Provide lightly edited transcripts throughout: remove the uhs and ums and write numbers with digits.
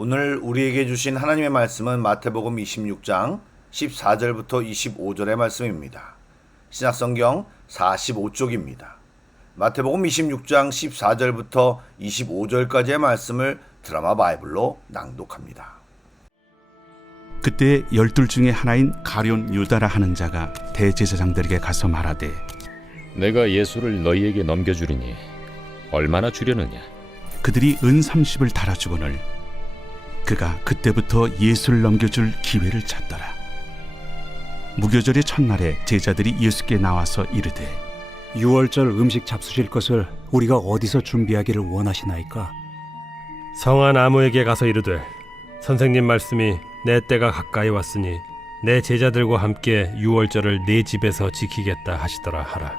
오늘 우리에게 주신 하나님의 말씀은 마태복음 26장 14절부터 25절의 말씀입니다. 신약성경 45쪽입니다. 마태복음 26장 14절부터 25절까지의 말씀을 드라마 바이블로 낭독합니다. 그때 12 중에 하나인 가룟 유다라 하는 자가 대제사장들에게 가서 말하되, 내가 예수를 너희에게 넘겨주리니 얼마나 주려느냐? 그들이 은 30을 달아주거늘 그가 그때부터 예수를 넘겨줄 기회를 찾더라. 무교절의 첫날에 제자들이 예수께 나와서 이르되, 유월절 음식 잡수실 것을 우리가 어디서 준비하기를 원하시나이까? 성한 아무에게 가서 이르되, 선생님 말씀이 내 때가 가까이 왔으니 내 제자들과 함께 유월절을 내 집에서 지키겠다 하시더라 하라.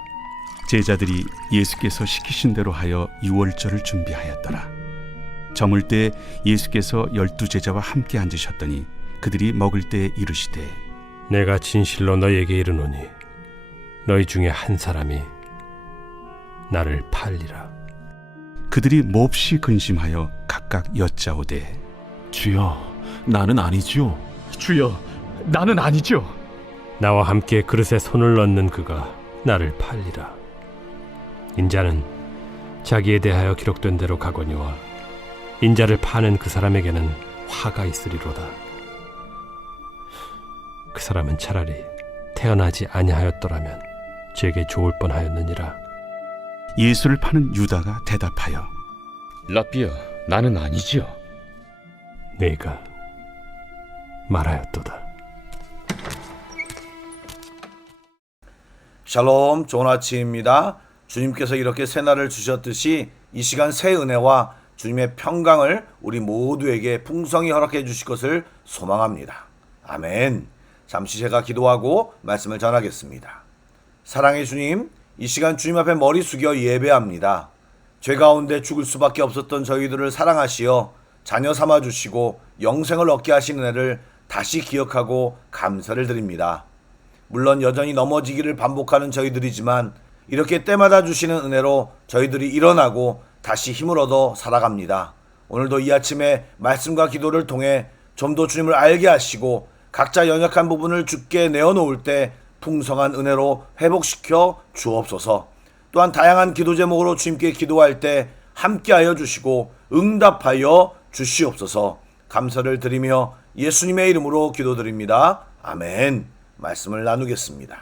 제자들이 예수께서 시키신 대로 하여 유월절을 준비하였더라. 저물 때 예수께서 12 제자와 함께 앉으셨더니 그들이 먹을 때 이르시되, 내가 진실로 너희에게 이르노니 너희 중에 한 사람이 나를 팔리라. 그들이 몹시 근심하여 각각 여짜오되, 주여, 나는 아니지요. 주여, 나는 아니죠. 나와 함께 그릇에 손을 넣는 그가 나를 팔리라. 인자는 자기에 대하여 기록된 대로 가거니와 인자를 파는 그 사람에게는 화가 있으리로다. 그 사람은 차라리 태어나지 아니하였더라면 제게 좋을 뻔하였느니라. 예수를 파는 유다가 대답하여, 라비여, 나는 아니지요. 네가 말하였도다. 샬롬, 좋은 아침입니다. 주님께서 이렇게 새날을 주셨듯이 이 시간 새 은혜와 주님의 평강을 우리 모두에게 풍성히 허락해 주실 것을 소망합니다. 아멘. 잠시 제가 기도하고 말씀을 전하겠습니다. 사랑의 주님, 이 시간 주님 앞에 머리 숙여 예배합니다. 죄 가운데 죽을 수밖에 없었던 저희들을 사랑하시어 자녀 삼아 주시고 영생을 얻게 하신 은혜를 다시 기억하고 감사를 드립니다. 물론 여전히 넘어지기를 반복하는 저희들이지만 이렇게 때마다 주시는 은혜로 저희들이 일어나고 다시 힘을 얻어 살아갑니다. 오늘도 이 아침에 말씀과 기도를 통해 좀 더 주님을 알게 하시고 각자 연약한 부분을 주께 내어놓을 때 풍성한 은혜로 회복시켜 주옵소서. 또한 다양한 기도 제목으로 주님께 기도할 때 함께하여 주시고 응답하여 주시옵소서. 감사를 드리며 예수님의 이름으로 기도드립니다. 아멘. 말씀을 나누겠습니다.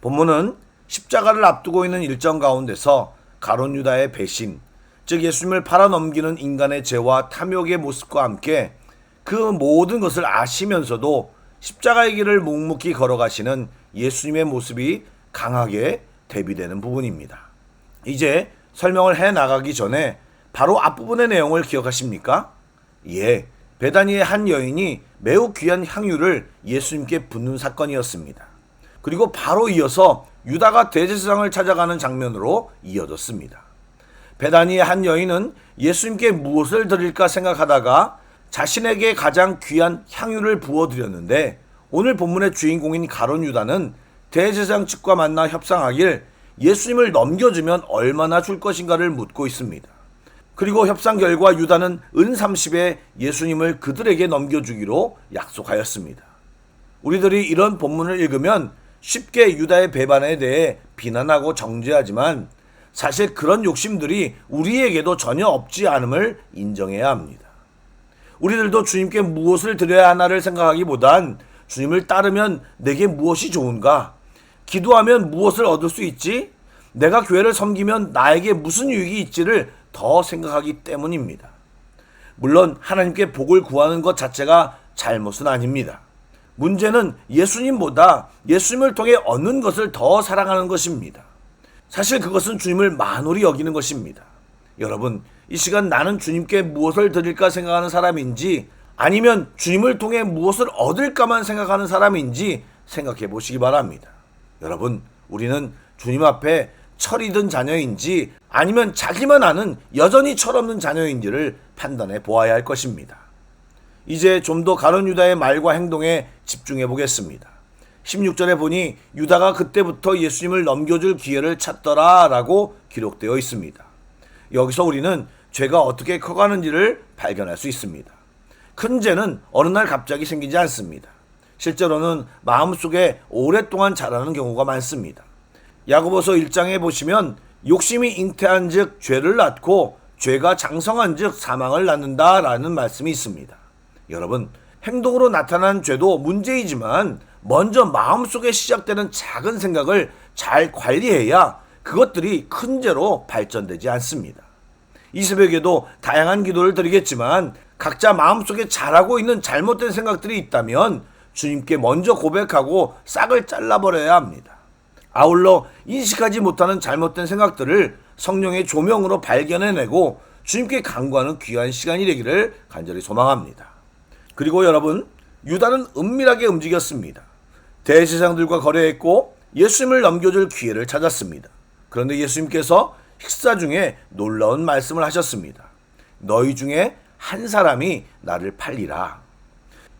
본문은 십자가를 앞두고 있는 일정 가운데서 가룟 유다의 배신, 즉 예수님을 팔아넘기는 인간의 죄와 탐욕의 모습과 함께 그 모든 것을 아시면서도 십자가의 길을 묵묵히 걸어가시는 예수님의 모습이 강하게 대비되는 부분입니다. 이제 설명을 해나가기 전에 바로 앞부분의 내용을 기억하십니까? 예, 베다니의 한 여인이 매우 귀한 향유를 예수님께 붓는 사건이었습니다. 그리고 바로 이어서 유다가 대제사장을 찾아가는 장면으로 이어졌습니다. 베다니의 한 여인은 예수님께 무엇을 드릴까 생각하다가 자신에게 가장 귀한 향유를 부어드렸는데, 오늘 본문의 주인공인 가룟 유다는 대제사장 측과 만나 협상하길 예수님을 넘겨주면 얼마나 줄 것인가를 묻고 있습니다. 그리고 협상 결과 유다는 은 30에 예수님을 그들에게 넘겨주기로 약속하였습니다. 우리들이 이런 본문을 읽으면 쉽게 유다의 배반에 대해 비난하고 정죄하지만 사실 그런 욕심들이 우리에게도 전혀 없지 않음을 인정해야 합니다. 우리들도 주님께 무엇을 드려야 하나를 생각하기보단 주님을 따르면 내게 무엇이 좋은가? 기도하면 무엇을 얻을 수 있지? 내가 교회를 섬기면 나에게 무슨 유익이 있지를 더 생각하기 때문입니다. 물론 하나님께 복을 구하는 것 자체가 잘못은 아닙니다. 문제는 예수님보다 예수님을 통해 얻는 것을 더 사랑하는 것입니다. 사실 그것은 주님을 만홀히 여기는 것입니다. 여러분, 이 시간 나는 주님께 무엇을 드릴까 생각하는 사람인지 아니면 주님을 통해 무엇을 얻을까만 생각하는 사람인지 생각해 보시기 바랍니다. 여러분, 우리는 주님 앞에 철이 든 자녀인지 아니면 자기만 아는 여전히 철없는 자녀인지를 판단해 보아야 할 것입니다. 이제 좀 더 가룟 유다의 말과 행동에 집중해 보겠습니다. 16절에 보니 유다가 그때부터 예수님을 넘겨줄 기회를 찾더라 라고 기록되어 있습니다. 여기서 우리는 죄가 어떻게 커가는지를 발견할 수 있습니다. 큰 죄는 어느 날 갑자기 생기지 않습니다. 실제로는 마음속에 오랫동안 자라는 경우가 많습니다. 야고보서 1장에 보시면 욕심이 잉태한 즉 죄를 낳고 죄가 장성한 즉 사망을 낳는다라는 말씀이 있습니다. 여러분, 행동으로 나타난 죄도 문제이지만 먼저 마음속에 시작되는 작은 생각을 잘 관리해야 그것들이 큰 죄로 발전되지 않습니다. 이 새벽에도 다양한 기도를 드리겠지만 각자 마음속에 자라고 있는 잘못된 생각들이 있다면 주님께 먼저 고백하고 싹을 잘라버려야 합니다. 아울러 인식하지 못하는 잘못된 생각들을 성령의 조명으로 발견해내고 주님께 간구하는 귀한 시간이 되기를 간절히 소망합니다. 그리고 여러분, 유다는 은밀하게 움직였습니다. 대제사장들과 거래했고 예수님을 넘겨줄 기회를 찾았습니다. 그런데 예수님께서 식사 중에 놀라운 말씀을 하셨습니다. 너희 중에 한 사람이 나를 팔리라.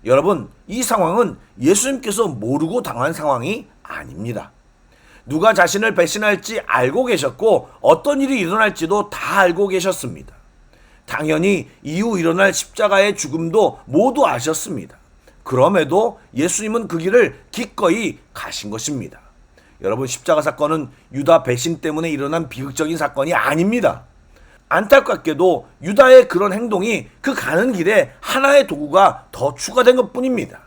여러분, 이 상황은 예수님께서 모르고 당한 상황이 아닙니다. 누가 자신을 배신할지 알고 계셨고 어떤 일이 일어날지도 다 알고 계셨습니다. 당연히 이후 일어날 십자가의 죽음도 모두 아셨습니다. 그럼에도 예수님은 그 길을 기꺼이 가신 것입니다. 여러분, 십자가 사건은 유다 배신 때문에 일어난 비극적인 사건이 아닙니다. 안타깝게도 유다의 그런 행동이 그 가는 길에 하나의 도구가 더 추가된 것뿐입니다.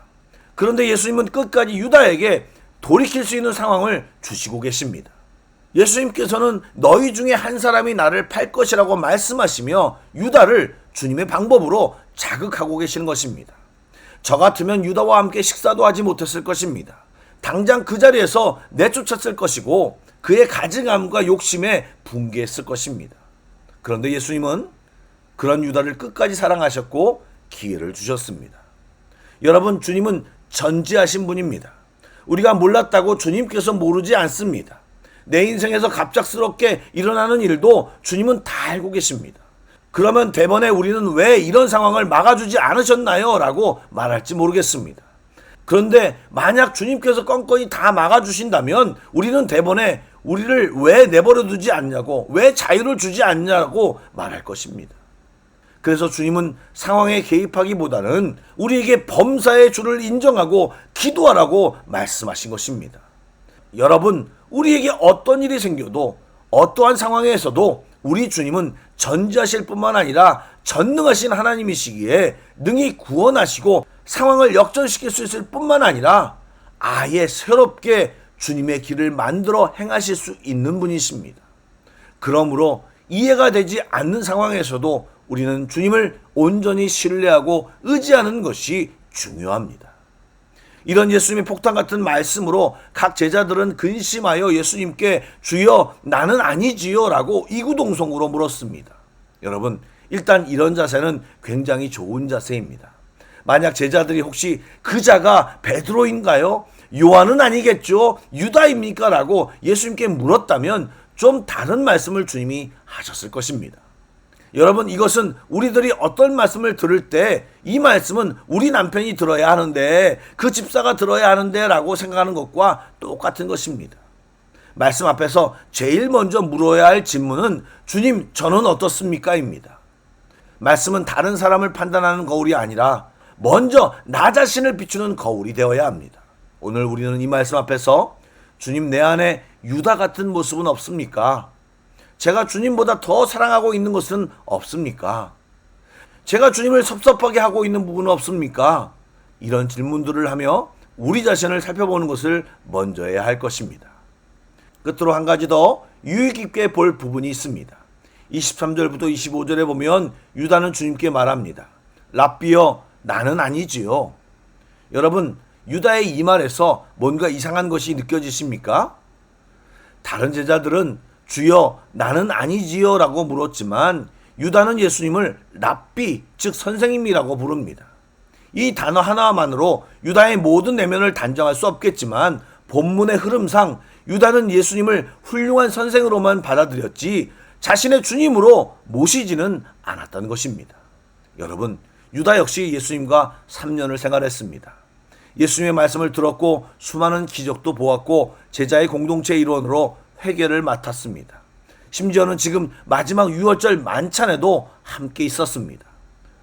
그런데 예수님은 끝까지 유다에게 돌이킬 수 있는 상황을 주시고 계십니다. 예수님께서는 너희 중에 한 사람이 나를 팔 것이라고 말씀하시며 유다를 주님의 방법으로 자극하고 계시는 것입니다. 저 같으면 유다와 함께 식사도 하지 못했을 것입니다. 당장 그 자리에서 내쫓았을 것이고 그의 가증함과 욕심에 붕괴했을 것입니다. 그런데 예수님은 그런 유다를 끝까지 사랑하셨고 기회를 주셨습니다. 여러분, 주님은 전지하신 분입니다. 우리가 몰랐다고 주님께서 모르지 않습니다. 내 인생에서 갑작스럽게 일어나는 일도 주님은 다 알고 계십니다. 그러면 대번에 우리는 왜 이런 상황을 막아주지 않으셨나요? 라고 말할지 모르겠습니다. 그런데 만약 주님께서 껌껌이 다 막아주신다면 우리는 대번에 우리를 왜 내버려두지 않냐고, 왜 자유를 주지 않냐고 말할 것입니다. 그래서 주님은 상황에 개입하기보다는 우리에게 범사의 주를 인정하고 기도하라고 말씀하신 것입니다. 여러분, 우리에게 어떤 일이 생겨도 어떠한 상황에서도 우리 주님은 전지하실 뿐만 아니라 전능하신 하나님이시기에 능히 구원하시고 상황을 역전시킬 수 있을 뿐만 아니라 아예 새롭게 주님의 길을 만들어 행하실 수 있는 분이십니다. 그러므로 이해가 되지 않는 상황에서도 우리는 주님을 온전히 신뢰하고 의지하는 것이 중요합니다. 이런 예수님의 폭탄 같은 말씀으로 각 제자들은 근심하여 예수님께 주여 나는 아니지요 라고 이구동성으로 물었습니다. 여러분, 일단 이런 자세는 굉장히 좋은 자세입니다. 만약 제자들이 혹시 그 자가 베드로인가요? 요한은 아니겠죠? 유다입니까? 라고 예수님께 물었다면 좀 다른 말씀을 주님이 하셨을 것입니다. 여러분, 이것은 우리들이 어떤 말씀을 들을 때 이 말씀은 우리 남편이 들어야 하는데 그 집사가 들어야 하는데 라고 생각하는 것과 똑같은 것입니다. 말씀 앞에서 제일 먼저 물어야 할 질문은 주님 저는 어떻습니까? 입니다. 말씀은 다른 사람을 판단하는 거울이 아니라 먼저 나 자신을 비추는 거울이 되어야 합니다. 오늘 우리는 이 말씀 앞에서 주님 내 안에 유다 같은 모습은 없습니까? 제가 주님보다 더 사랑하고 있는 것은 없습니까? 제가 주님을 섭섭하게 하고 있는 부분은 없습니까? 이런 질문들을 하며 우리 자신을 살펴보는 것을 먼저 해야 할 것입니다. 끝으로 한 가지 더 유익 깊게 볼 부분이 있습니다. 23절부터 25절에 보면 유다는 주님께 말합니다. 랍비여 나는 아니지요. 여러분, 유다의 이 말에서 뭔가 이상한 것이 느껴지십니까? 다른 제자들은 주여 나는 아니지요 라고 물었지만 유다는 예수님을 랍비 즉 선생님이라고 부릅니다. 이 단어 하나만으로 유다의 모든 내면을 단정할 수 없겠지만 본문의 흐름상 유다는 예수님을 훌륭한 선생으로만 받아들였지 자신의 주님으로 모시지는 않았다는 것입니다. 여러분, 유다 역시 예수님과 3년을 생활했습니다. 예수님의 말씀을 들었고 수많은 기적도 보았고 제자의 공동체 일원으로 회개를 맡았습니다. 심지어는 지금 마지막 유월절 만찬에도 함께 있었습니다.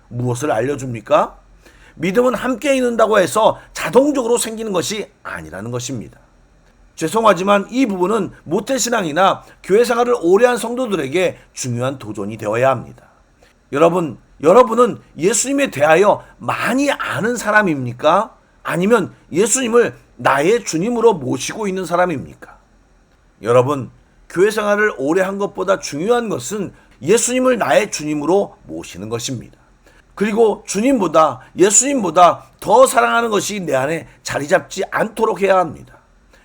무엇을 알려줍니까? 믿음은 함께 있는다고 해서 자동적으로 생기는 것이 아니라는 것입니다. 죄송하지만 이 부분은 모태신앙이나 교회 생활을 오래한 성도들에게 중요한 도전이 되어야 합니다. 여러분은 예수님에 대하여 많이 아는 사람입니까? 아니면 예수님을 나의 주님으로 모시고 있는 사람입니까? 여러분, 교회 생활을 오래 한 것보다 중요한 것은 예수님을 나의 주님으로 모시는 것입니다. 그리고 예수님보다 더 사랑하는 것이 내 안에 자리 잡지 않도록 해야 합니다.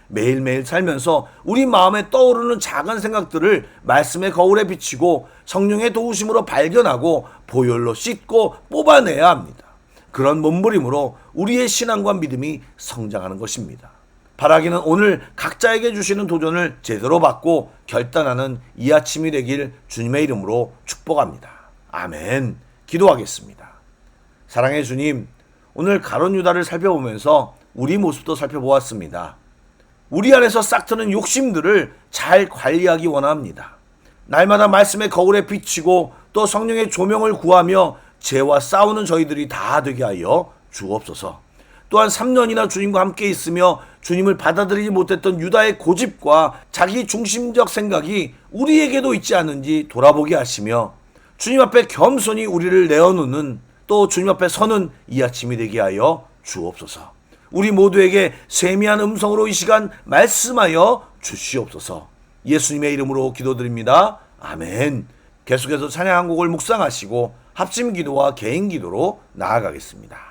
매일매일 살면서 우리 마음에 떠오르는 작은 생각들을 말씀의 거울에 비치고 성령의 도우심으로 발견하고 보혈로 씻고 뽑아내야 합니다. 그런 몸부림으로 우리의 신앙과 믿음이 성장하는 것입니다. 바라기는 오늘 각자에게 주시는 도전을 제대로 받고 결단하는 이 아침이 되길 주님의 이름으로 축복합니다. 아멘. 기도하겠습니다. 사랑의 주님, 오늘 가룟 유다를 살펴보면서 우리 모습도 살펴보았습니다. 우리 안에서 싹트는 욕심들을 잘 관리하기 원합니다. 날마다 말씀의 거울에 비치고 또 성령의 조명을 구하며 죄와 싸우는 저희들이 다 되게 하여 주옵소서. 또한 3년이나 주님과 함께 있으며 주님을 받아들이지 못했던 유다의 고집과 자기 중심적 생각이 우리에게도 있지 않는지 돌아보게 하시며 주님 앞에 겸손히 우리를 내어놓는 또 주님 앞에 서는 이 아침이 되게 하여 주옵소서. 우리 모두에게 세미한 음성으로 이 시간 말씀하여 주시옵소서. 예수님의 이름으로 기도드립니다. 아멘. 계속해서 찬양 한 곡을 묵상하시고 합심 기도와 개인 기도로 나아가겠습니다.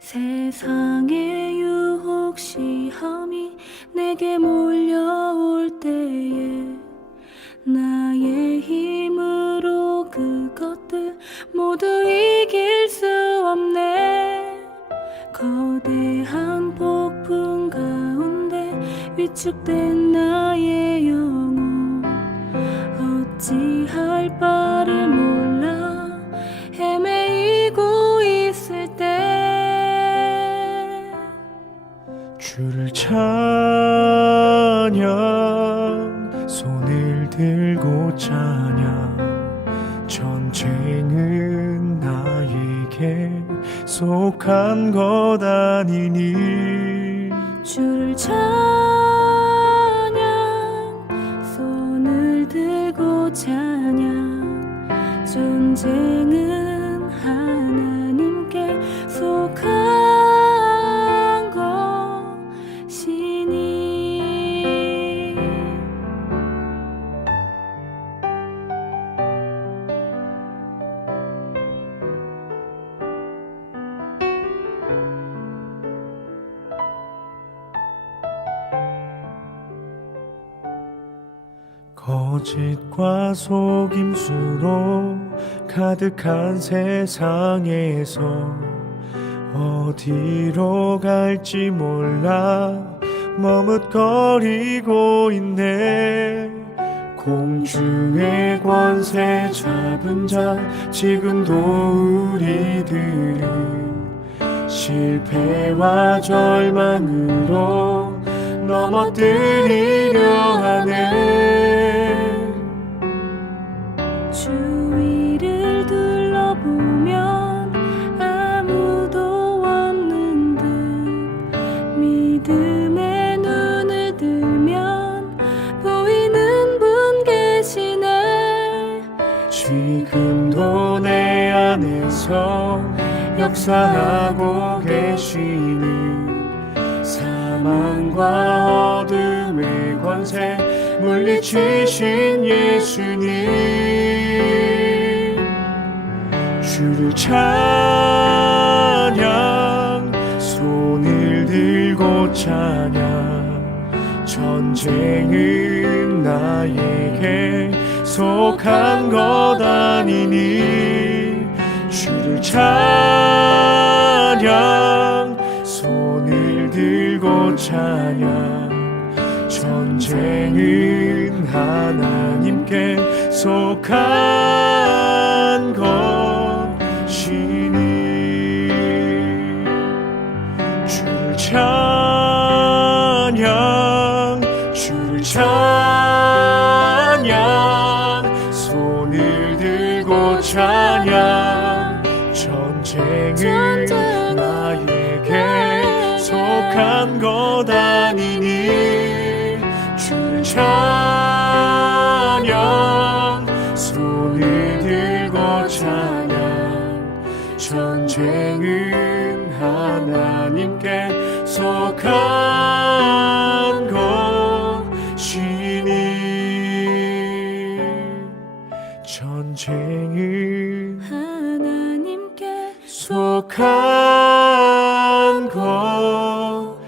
세상의 유혹 시험이 내게 몰려올 때에 나의 힘으로 그것들 모두 이길 수 없네. 거대한 폭풍 가운데 위축된 나의 영혼 어찌할 바를 몰라 헤매이고 있을 때 주를 찬양 손을 들고 찬양 전쟁은 나에게 속한 것 아니니 주를 찬양 손을 들고 찬양 전쟁은 하나님께 속한 거짓과 속임수로 가득한 세상에서 어디로 갈지 몰라 머뭇거리고 있네. 공주의 권세 잡은 자 지금도 우리들은 실패와 절망으로 넘어뜨리려 하네. 주위를 둘러보면 아무도 없는 듯 믿음의 눈을 들면 보이는 분 계시네. 지금도 내 안에서 역사하고 계시는 사망과 어둠의 권세 물리치신 예수님 주를 찬양 손을 들고 찬양 전쟁은 나에게 속한 것 아니니 주를 찬양 손을 들고 찬양 전쟁은 하나님께 속한 것이니 주를 찬양 주를 찬양 손을 들고 찬양 전쟁은 나에게 속한 것 아니니 주를 찬양 손을 들고 찬양 전쟁은 하나님께 속한 것이니 전쟁은 하나님께 속한 것이니